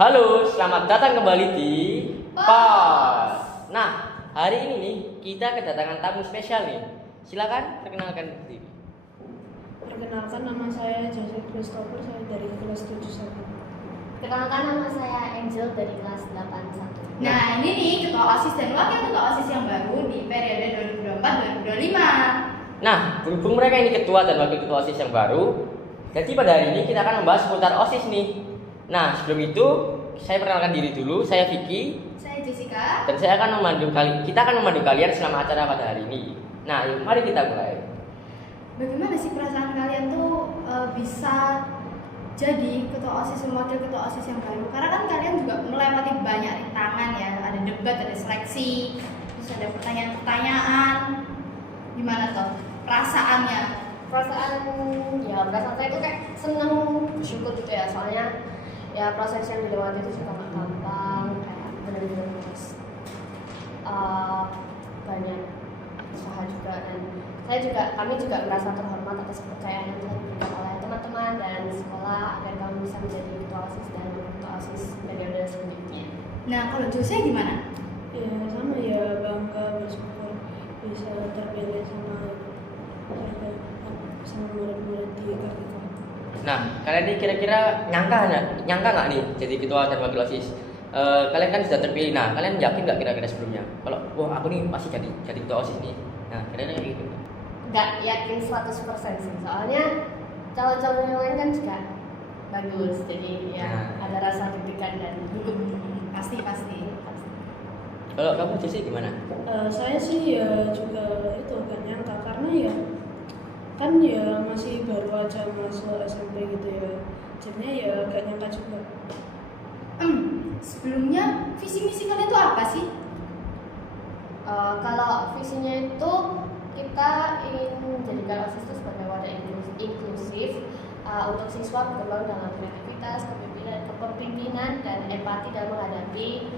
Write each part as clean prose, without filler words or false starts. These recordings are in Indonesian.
Halo, selamat datang kembali di POS. Nah, hari ini nih kita kedatangan tamu spesial nih. Silakan perkenalkan diri. Perkenalkan, nama saya Joseph Christopher, saya dari kelas 71. Perkenalkan, nama saya Angel dari kelas 81. Nah, ini nih ketua OSIS dan wakil ketua OSIS yang baru di periode 2024-2025. Nah, berhubung mereka ini ketua dan wakil ketua OSIS yang baru, jadi pada hari ini kita akan membahas seputar OSIS nih. Nah, sebelum itu saya perkenalkan diri dulu. Saya Vicky Saya Jessica. dan kita akan memandu kalian selama acara pada hari ini. Nah, yuk, mari kita mulai. Bagaimana sih perasaan kalian tuh bisa jadi ketua OSIS dan wakil ketua OSIS yang baru? Karena kan kalian juga melewati banyak rintangan ya. Ada debat, ada seleksi, terus ada pertanyaan-pertanyaan. Gimana tuh perasaannya? Perasaan saya itu kayak seneng, bersyukur gitu ya. Soalnya ya proses yang dilewati itu juga gak gampang, kayak benar-benar harus banyak usaha juga, dan kami juga merasa terhormat atas kepercayaan yang telah diberikan oleh teman-teman dan sekolah agar kami bisa menjadi ketua OSIS dan ketua OSIS periode selanjutnya. Nah, kalau Jose gimana? Ya sama ya, bangga, bersyukur bisa terpilih sama murid-murid di KPK. Nah, kalian ini kira-kira nyangka nggak nih jadi ketua dan wakil OSIS? Kalian kan sudah terpilih. Nah, kalian yakin nggak kira-kira sebelumnya kalau wah aku nih masih jadi ketua OSIS nih? Nah, kira-kira kayak gitu. Nggak yakin 100% sih, soalnya calon-calon yang lain kan juga bagus, jadi ya ada rasa deg-degan dan gugup. Pasti. Kalau kamu Jesse gimana? Saya sih ya juga itu gak nyangka, karena ya kan ya masih baru aja masuk SMP gitu ya, jadinya ya gak nyangka juga. Sebelumnya visi misi kalian tuh apa sih? Kalau visinya itu kita ingin menjadikan OSIS itu sebagai wadah inklusif untuk siswa berkembang dalam kreativitas, kepemimpinan, dan empati dalam menghadapi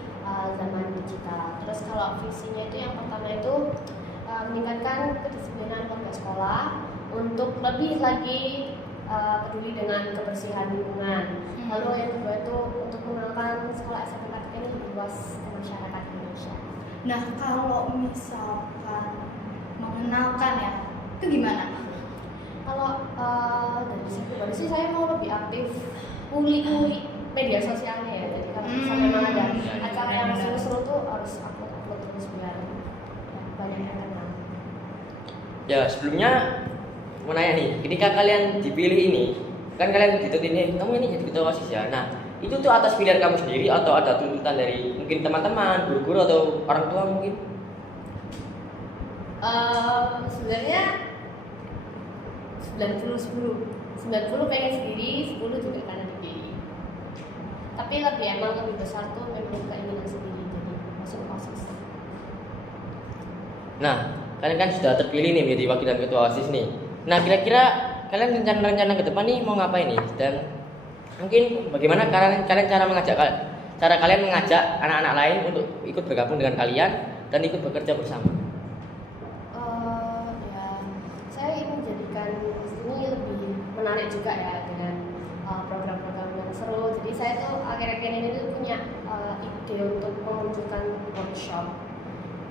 zaman digital. Terus kalau visinya itu yang pertama itu meningkatkan kedisiplinan warga sekolah untuk lebih lagi peduli dengan kebersihan lingkungan. Lalu yang kedua itu untuk mengenalkan sekolah SMK ini lebih luas ke masyarakat Indonesia. Nah, kalau misalkan mengenalkan ya, itu gimana? Kalau dari sisi pribadi sih saya mau lebih aktif uli media sosialnya ya. Jadi kalau misalnya memang ada acara yang seru-seru tuh harus upload terus biar banyak yang kenal. Ya, sebelumnya mau nanya nih, ketika kalian dipilih ini, kan kalian dituntut ini, kamu ini jadi ketua OSIS ya. Nah, itu tuh atas pilihan kamu sendiri atau ada tuntutan dari mungkin teman-teman, guru-guru atau orang tua mungkin? Sebenarnya 90 pengen sendiri, 10 juga karena dipilih. Tapi lebih besar tuh memang keinginan sendiri jadi masuk OSIS. Nah, kalian kan sudah terpilih nih menjadi wakil dan ketua OSIS nih. Nah, kira-kira kalian rencana ke depan nih mau ngapain nih? Dan mungkin bagaimana kalian cara kalian mengajak anak-anak lain untuk ikut bergabung dengan kalian dan ikut bekerja bersama? Saya ingin menjadikan ini lebih menarik juga ya dengan program-program yang seru. Jadi saya tuh akhir-akhir ini tuh punya ide untuk memunculkan workshop.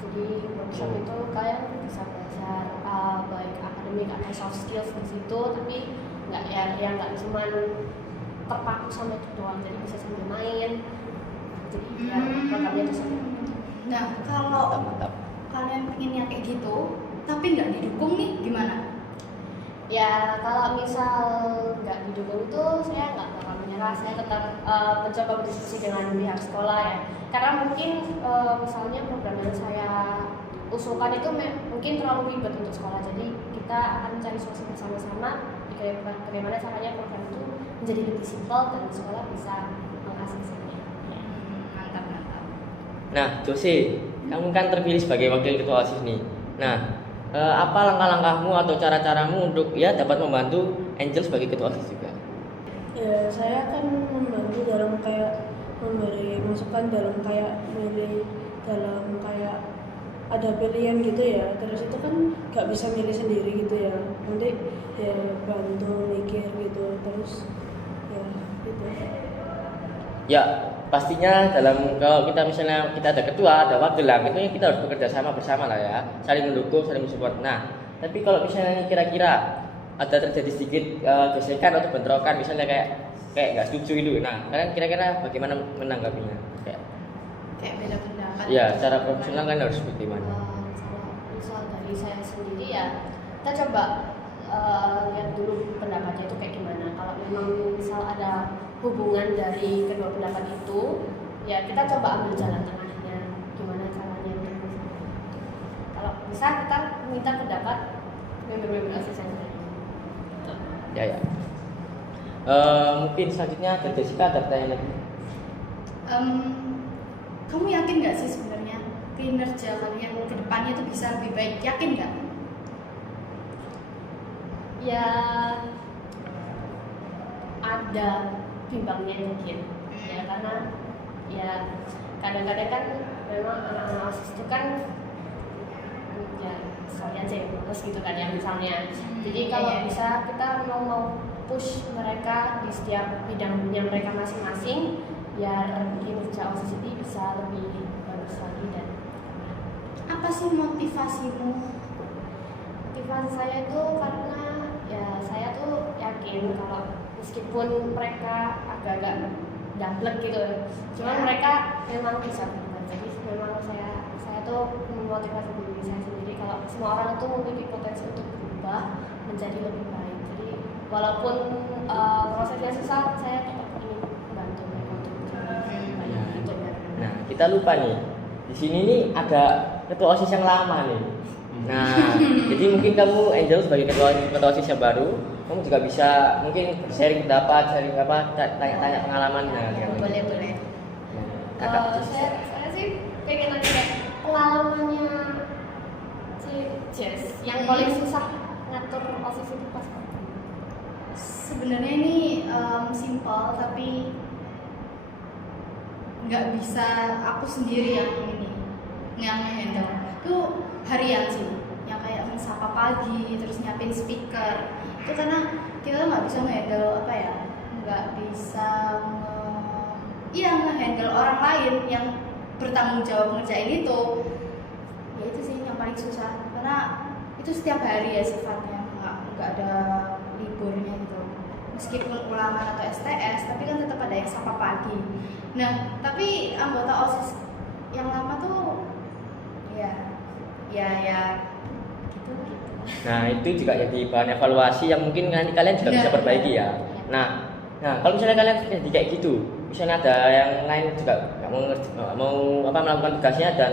Jadi workshop itu kalian bisa belajar baik akademik atau soft skills di situ, tapi nggak cuma terpaku sama itu doang. Jadi bisa sambil main. Jadi ya programnya itu seru. Nah, kalau kalian pengennya kayak gitu, tapi nggak didukung nih, gimana? Ya kalau misal nggak didukung itu saya nggak bakal menyerah. Saya tetap mencoba berdiskusi dengan pihak sekolah ya. Karena mungkin misalnya program yang saya usulkan itu mungkin terlalu ribet untuk sekolah. Jadi kita akan mencari solusi bersama-sama bagaimana caranya program itu menjadi lebih simpel dan sekolah bisa mengaksesinya. Mantap. Nah, Jose, kamu kan terpilih sebagai wakil ketua OSIS nih. Nah, apa langkah-langkahmu atau cara-caramu untuk ya dapat membantu Angel sebagai ketua OSIS juga? Ya saya akan membantu dalam kayak memberi masukan dalam kayak milih, dalam kayak ada pilihan gitu ya. Terus itu kan nggak bisa milih sendiri gitu ya, nanti ya bantu mikir gitu. Terus ya gitu. Ya, pastinya kalau kita misalnya kita ada ketua, ada wakil lah, tentunya kita harus bekerja sama bersama lah ya, saling mendukung, saling support. Nah, tapi kalau misalnya kira-kira ada terjadi sedikit gesekan atau bentrokan, misalnya kayak nggak setuju itu, nah kalian kira-kira bagaimana menanggapinya? Kayak beda pendapat. Iya, secara profesional kan harus bagaimana? Misal dari saya sendiri ya, kita coba lihat dulu pendapatnya itu kayak gimana. Kalau memang misal ada hubungan dari kedua pendapat itu, ya kita coba ambil jalan tengahnya, gimana caranya. Kalau bisa kita minta pendapat member-member asisten. Ya. Mungkin selanjutnya ke Jessica ada pertanyaan lagi. Kamu yakin nggak sih sebenarnya kinerja kalian ke depannya itu bisa lebih baik? Yakin nggak? Ya ada bimbangnya dikit ya, karena ya kadang-kadang kan memang anak-anak OSIS itu kan ya sekali aja ya males gitu kan ya misalnya. Jadi kalau bisa kita mau push mereka di setiap bidangnya mereka masing-masing biar kinerja OSIS ini bisa lebih bagus lagi. Dan Apa sih motivasimu? motivasi saya itu karena ya saya tuh yakin kalau meskipun mereka agak-agak dablek gitu, cuman mereka memang bisa berubah. Jadi memang saya tuh memotivasi diri saya sendiri kalau semua orang tuh memiliki potensi untuk berubah menjadi lebih baik. Jadi walaupun prosesnya susah, saya tetap ingin bantu mereka untuk menjadi lebih baik gitu. Nah, kita lupa nih. Di sini nih ada ketua OSIS yang lama nih. Nah, jadi mungkin kamu Angel sebagai ketua OSIS yang baru, kamu juga bisa mungkin sharing pendapat, sharing apa, tanya-tanya pengalaman dengan Boleh. Saya sih pengen nanya kayak pengalamannya si Jess yang paling susah ngatur OSIS itu pas apa? Sebenarnya ini simpel tapi nggak bisa aku sendiri yang handle. Itu harian sih, yang kayak mensapa pagi terus nyiapin speaker. Itu karena kita nggak bisa nge-handle nggak bisa nge-handle orang lain yang bertanggung jawab ngerjain itu. Ya itu sih yang paling susah karena itu setiap hari ya sifatnya, nggak ada liburnya gitu. Meskipun ulangan atau STS, tapi kan tetap ada yang sapa pagi. Nah, tapi anggota OSIS yang lama tuh ya gitu. Nah, itu juga jadi bahan evaluasi yang mungkin nanti kalian juga bisa perbaiki ya. Nah, kalau misalnya kalian jadi kayak gitu, misalnya ada yang lain juga nggak mau melakukan tugasnya dan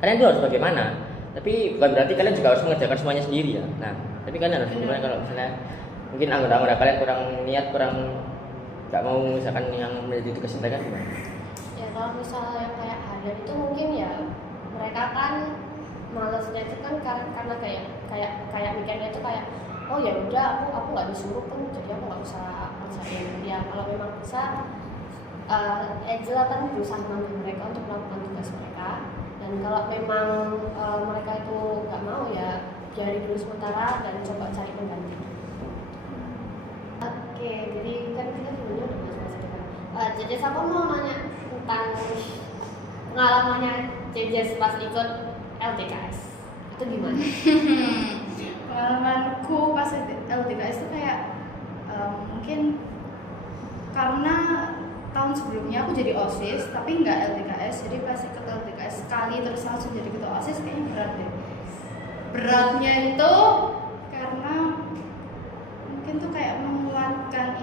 kalian tuh harus bagaimana? Tapi bukan berarti kalian juga harus mengerjakan semuanya sendiri ya. Nah, tapi kalian harus bagaimana kalau misalnya mungkin anggota kalian kurang niat, kurang nggak mau misalkan yang menjadi tugas mereka gimana? Ya kalau misalnya yang kayak harian itu mungkin ya mereka kan malesnya itu kan karena kayak mikirnya itu kayak oh ya udah aku nggak disuruh pun jadi aku nggak usah ngerjain. Ya kalau memang bisa Angela kan berusaha memanggil mereka untuk melakukan tugas mereka, dan kalau memang mereka itu nggak mau ya biarin dulu sementara dan coba cari pengganti. Oke, jadi kan kita sebenarnya udah masuk depan. Jadi aku mau nanya tentang pengalamannya Jejes pas ikut LDKS itu gimana? Pengalamanku pas LDKS itu kayak mungkin karena tahun sebelumnya aku jadi OSIS tapi nggak LDKS, jadi pas ikut LDKS sekali terus langsung jadi ketua OSIS kayaknya berat deh. Beratnya itu karena mungkin tuh kayak menguatkan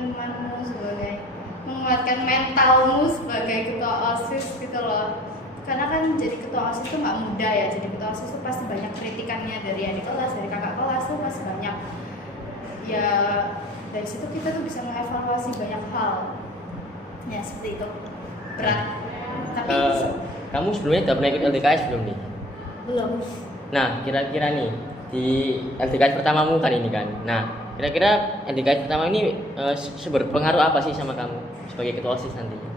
mentalmu sebagai ketua OSIS gitu loh. Karena kan jadi ketua OSIS itu nggak mudah ya, jadi ketua OSIS itu pasti banyak kritikannya dari adik kelas, dari kakak kelas tuh pasti banyak. Ya dari situ kita tuh bisa mengevaluasi banyak hal. Ya seperti itu, berat. Tapi kamu sebelumnya udah pernah ikut LDKS belum nih? Belum. Nah, kira-kira nih di LDKS pertamamu kan ini kan. Nah, kira-kira LDKS pertama ini berpengaruh apa sih sama kamu sebagai ketua OSIS nantinya?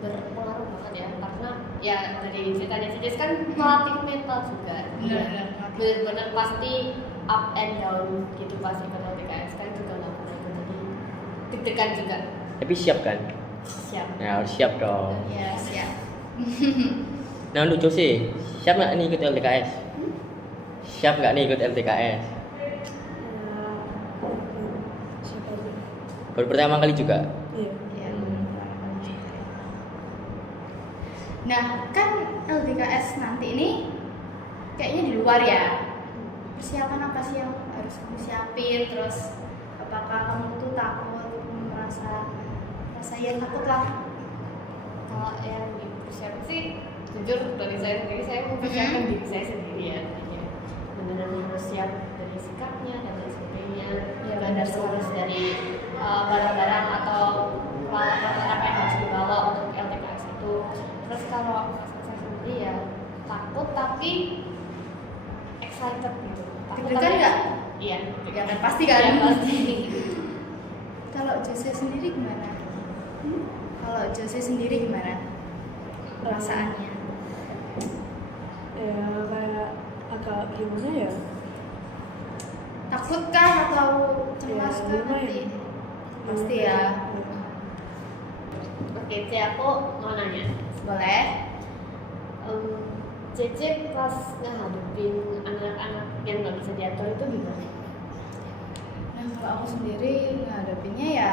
Berpengaruh banget ya, karena ya dari ceritanya Cicis kan melatih mental juga. Benar-benar pasti up and down gitu pas ikut LDKS kan juga nggak pernah ikut, jadi deg-degan juga. Tapi siap kan? Siap. Nah, harus siap dong. Ya, siap. Nah, untuk Jose, siap nggak nih ikut LTKS? Siap nggak nih ikut LTKS? Siapa aja? Baru pertama kali juga. Iya. Ya. Nah, kan LDKS nanti ini kayaknya di luar ya. Persiapan apa sih yang harus kamu siapin? Terus apakah kamu tuh takut, merasa ya takut lah? Kalau yang dipersiapkan sih, jujur dari saya sendiri, saya mempersiapkan diri saya sendiri ya. Artinya benar-benar harus siap dari sikapnya dan lain sebagainya. Ya, Dan harus dari barang-barang atau peralatan apa yang harus dibawa untuk LTKS itu. Terus kalau saya sendiri ya takut tapi excited gitu. Deg-degan nggak? Iya. Ya kan pasti kan? Iya pasti. Kalau Jose sendiri gimana? Kalau Jose sendiri gimana perasaannya? Ya kayak agak gimana ya? Takut kah atau cemas Ya, kah lumayan. nanti? Pasti ya. Oke, C, aku mau nanya. Boleh. Cece pas ngehadapin anak-anak yang nggak bisa diatur itu gimana? Nah, kalau aku sendiri ngadepinnya ya,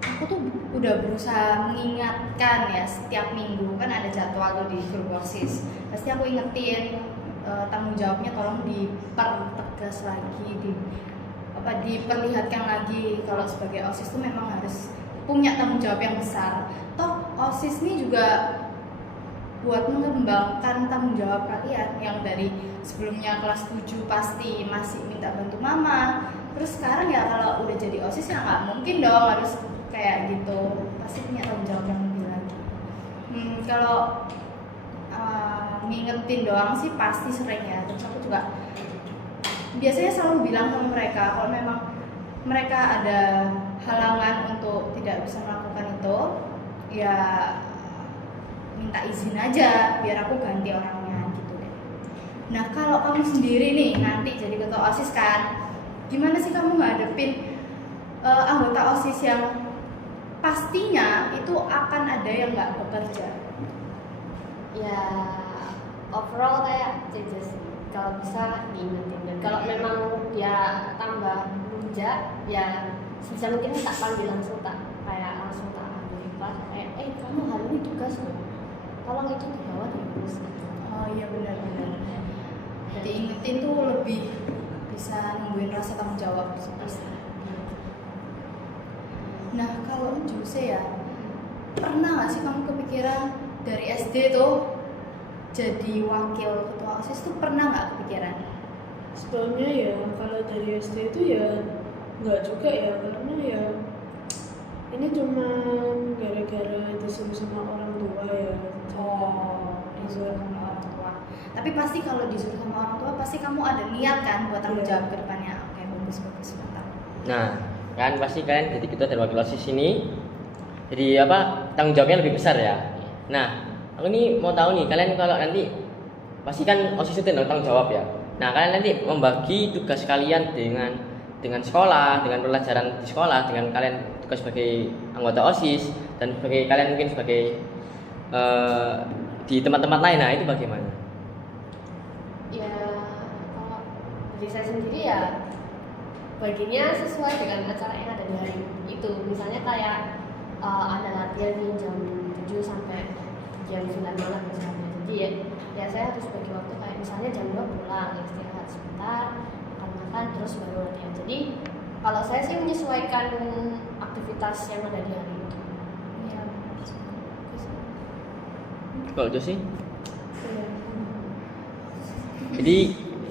aku tuh udah berusaha mengingatkan ya, setiap minggu kan ada jadwal tuh di grup OSIS. Pasti aku ingetin tanggung jawabnya tolong dipertegas lagi, diperlihatkan lagi kalau sebagai OSIS tuh memang harus punya tanggung jawab yang besar. Toh OSIS ini juga buat mengembangkan tanggung jawab kalian yang dari sebelumnya kelas 7 pasti masih minta bantu mama, terus sekarang ya kalau udah jadi OSIS ya nggak mungkin dong harus kayak gitu, pasti punya tanggung jawab yang lebih lagi. Kalau ngingetin doang sih pasti sering ya, terus aku juga biasanya selalu bilang sama mereka kalau memang mereka ada halangan untuk tidak bisa melakukan itu ya minta izin aja biar aku ganti orangnya gitu deh. Nah, kalau kamu sendiri nih nanti jadi ketua OSIS kan, gimana sih kamu ngadepin anggota OSIS yang pastinya itu akan ada yang nggak bekerja? Ya overall kayak Cece sih. Kalau bisa diingetin dan kalau memang dia tambah rujak ya sebisa mungkin tak panggil langsung, tak kayak langsung tak ambil kelas kayak kamu hari ini tugas loh, tolong itu dibawa diurus gitu. Oh iya benar-benar. Diingetin tuh lebih bisa nembuhin rasa tanggung jawab sih pasti. Nah, kalau Jose ya, pernah nggak sih kamu kepikiran dari SD tuh jadi wakil ketua OSIS tuh pernah nggak kepikiran? Sebelumnya ya kalau dari SD itu ya nggak juga ya, karena ya ini cuma gara-gara disuruh sama orang tua ya. Disuruh sama orang tua. Tapi pasti kalau disuruh sama orang tua pasti kamu ada niat kan buat tanggung jawab ke depannya. Oke, bagus mantap. Nah, kan pasti kalian jadi ketua dan wakil OSIS ini jadi apa, tanggung jawabnya lebih besar ya. Nah, aku ini mau tahu nih, kalian kalau nanti pasti kan OSIS itu tanggung jawab ya. Nah, kalian nanti membagi tugas kalian dengan sekolah, dengan pelajaran di sekolah, dengan kalian tugas sebagai anggota OSIS dan sebagai kalian mungkin sebagai di tempat-tempat lain. Nah, itu bagaimana? Ya kalau dari saya sendiri ya baginya sesuai dengan acara yang ada di hari itu. Misalnya kayak ada latihan nih jam 7 sampai jam 9 malam misalnya. Jadi ya saya harus bagi waktu kayak misalnya jam 2 pulang, istirahat sebentar, makan terus baru latihan. Jadi kalau saya sih menyesuaikan aktivitas yang ada di hari itu. Ya. Kalau Josi? Ya.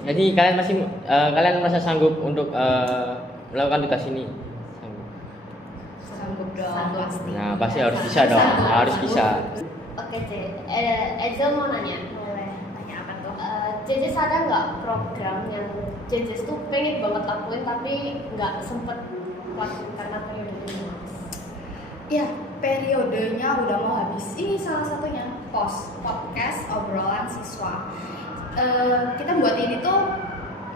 Jadi kalian masih kalian merasa sanggup untuk melakukan tugas ini? Sanggup dong Sanggup. pasti. Nah, pasti harus bisa dong, harus bisa. Oke, Ezel mau nanya. Boleh tanya apa tuh? Cece sadar nggak program yang Cece tuh pengen banget lakuin tapi nggak sempet lakuin karena periodenya mas? Ya, periodenya udah mau habis. Ini salah satunya podcast obrolan siswa. Kita buat ini tuh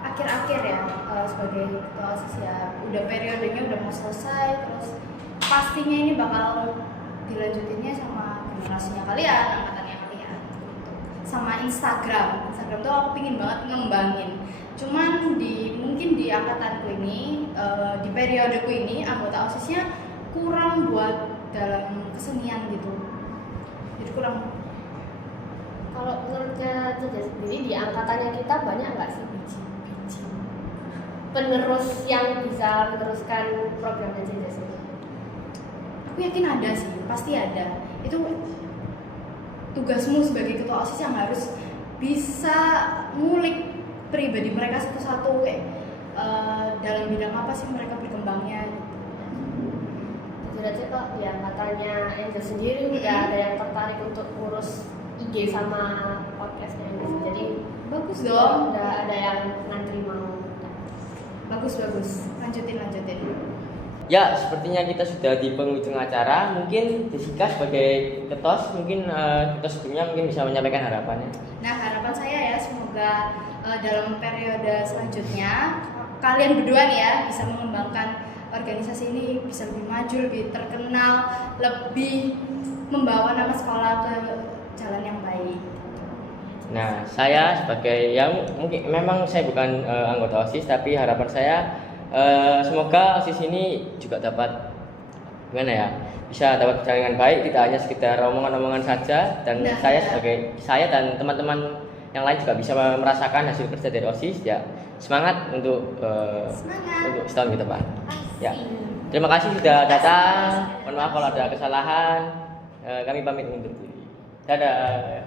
akhir-akhir ya sebagai ketua OSIS ya. Udah periodenya udah mau selesai, terus pastinya ini bakal dilanjutinnya sama generasinya kalian, angkatannya kalian. Sama Instagram tuh aku pingin banget ngembangin. Cuman mungkin di angkatanku ini, di periodeku ini anggota OSISnya kurang buat dalam kesenian gitu. Jadi kurang. Kalau menurutnya Cica sendiri di angkatannya kita banyak nggak sih biji penerus yang bisa meneruskan programnya Cica sendiri? Aku yakin ada sih, pasti ada. Itu tugasmu sebagai ketua OSIS yang harus bisa ngulik pribadi mereka satu-satu, dalam bidang apa sih mereka berkembangnya. Berarti kok di angkatannya Angel sendiri udah ada yang tertarik untuk ngurus IG sama podcastnya Angel, jadi Bagus dong. udah ada yang ngantri mau. Bagus. Lanjutin. Ya, sepertinya kita sudah di penghujung acara. Mungkin Jessica sebagai ketos, mungkin ketos sebelumnya mungkin bisa menyampaikan harapannya. Nah, harapan saya ya semoga dalam periode selanjutnya kalian berdua nih ya bisa mengembangkan organisasi ini, bisa lebih maju, lebih terkenal, lebih membawa nama sekolah ke jalan yang baik. Nah, saya sebagai yang mungkin memang saya bukan anggota OSIS, tapi harapan saya semoga OSIS ini juga dapat gimana ya, bisa dapat berjalan dengan baik, tidak hanya sekedar omongan-omongan saja. Dan Nah, saya dan teman-teman yang lain juga bisa merasakan hasil kerja dari OSIS. Ya, semangat untuk setahun ke depan. Ya, terima kasih sudah datang. Mohon maaf kalau ada kesalahan. Kami pamit undur diri. Dadah.